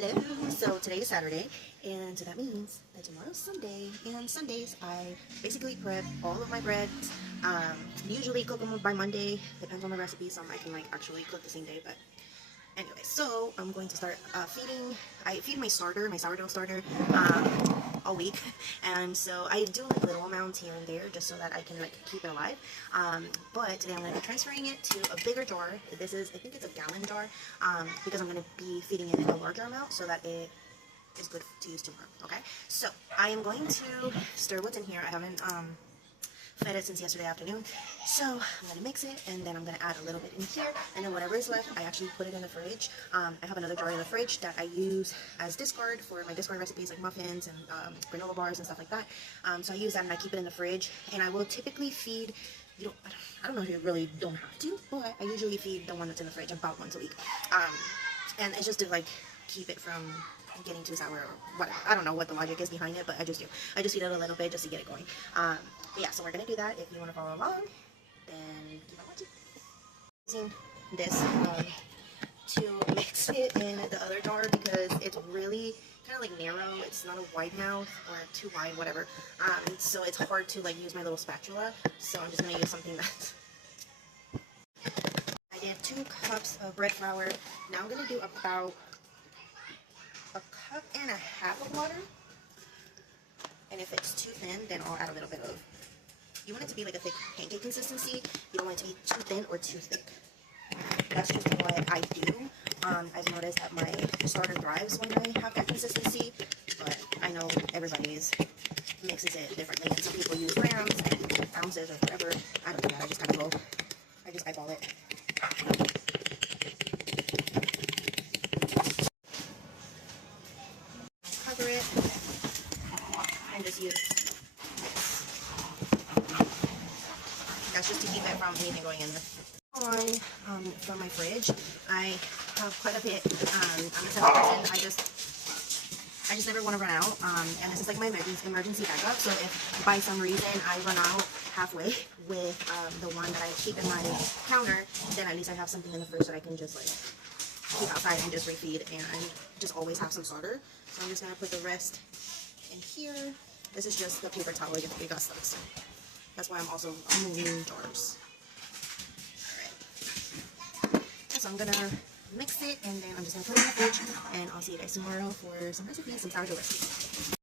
Hello. So today is Saturday, and so that means that tomorrow's Sunday. And Sundays, I basically prep all of my breads. Usually cook them by Monday. Depends on the recipe. Some I can actually cook the same day. But anyway, so I'm going to start feeding. I feed my starter, my sourdough starter, all week, and so I do little amounts here and there just so that I can keep it alive. But today I'm going to be transferring it to a bigger jar. This is, I think it's a gallon jar, because I'm going to be feeding it in a larger amount so that it is good to use tomorrow. Okay, so I am going to stir what's in here. I haven't fed it since yesterday afternoon, so I'm going to mix it, and then I'm going to add a little bit in here, and then whatever is left I actually put it in the fridge. I have another jar in the fridge that I use as discard for my discard recipes like muffins and granola bars and stuff like that. So I use that and I keep it in the fridge, and I will typically feed, I don't know if you really don't have to, but I usually feed the one that's in the fridge about once a week, and it's just to keep it from getting too sour or whatever. I don't know what the logic is behind it, but I just do. I just feed it a little bit just to get it going. But yeah, so we're gonna do that. If you want to follow along, then keep on watching. Using this to mix it in the other jar because it's really kind of narrow. It's not a wide mouth or too wide, whatever. So it's hard to use my little spatula. So I'm just gonna use something that's. I did 2 cups of bread flour. Now I'm gonna do about a cup and a half of water, and if it's too thin, then I'll add a little bit of. You want it to be like a thick pancake consistency. You don't want it to be too thin or too thick. That's just what I do. I've noticed that my starter thrives when I have that consistency, but I know everybody mixes it differently, and some people use grams and ounces or whatever. I don't do that. I just I just eyeball it. Cover it and just use. That's just to keep it from anything going in there. From my fridge, I have quite a bit. I'm the type of person, I just never want to run out. And this is like my emergency backup. So if by some reason I run out halfway with the one that I keep in my counter, then at least I have something in the fridge that I can just keep outside and just refeed, and just always have some starter. So I'm just gonna put the rest in here. This is just the paper towel if we got stuck. So that's why I'm also moving jars. Alright. So I'm gonna mix it, and then I'm just gonna put it in the fridge, and I'll see you guys tomorrow for some recipes, some sourdough recipes.